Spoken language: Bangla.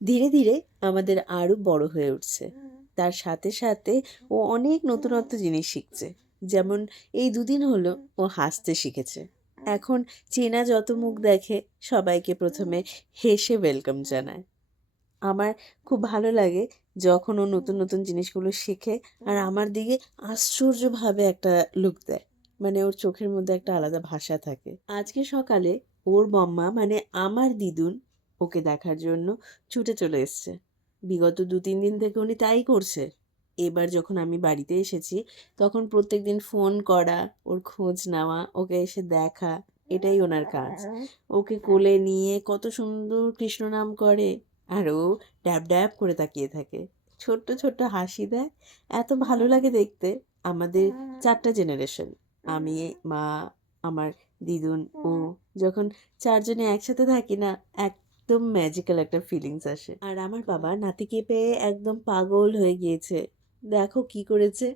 ধীরে ধীরে আমাদের আরও বড় হয়ে উঠছে। তার সাথে সাথে ও অনেক নতুনত্ব জিনিস শিখছে। যেমন এই দুদিন হলো ও হাসতে শিখেছে। এখন চেনা যত মুখ দেখে সবাইকে প্রথমে হেসে ওয়েলকাম জানায়। আমার খুব ভালো লাগে যখন ও নতুন নতুন জিনিসগুলো শেখে আর আমার দিকে আশ্চর্যভাবে একটা লুক দেয়। মানে ওর চোখের মধ্যে একটা আলাদা ভাষা থাকে। আজকে সকালে ওর মম্মা মানে আমার দিদুন ওকে দেখার জন্য ছুটে চলে এসছে। বিগত ২-৩ দিন থেকে উনি তাই করছে। এবার যখন আমি বাড়িতে এসেছি তখন প্রত্যেকদিন ফোন করা, ওর খোঁজ নেওয়া, ওকে এসে দেখা, এটাই ওনার কাজ। ওকে কোলে নিয়ে কত সুন্দর কৃষ্ণ নাম করে আর ও ড্যাব ড্যাব করে তাকিয়ে থাকে। ছোট্ট ছোট্ট হাসি দেয়। এত ভালো লাগে দেখতে। আমাদের ৪টা জেনারেশন। আমি, মা, আমার দিদুন, ও যখন ৪ জনে একসাথে থাকি না একদম ম্যাজিক্যাল একটা ফিলিংস আসে। আর আমার বাবা নাতিকে পেয়ে একদম পাগল হয়ে গিয়েছে। দেখো কি করেছে।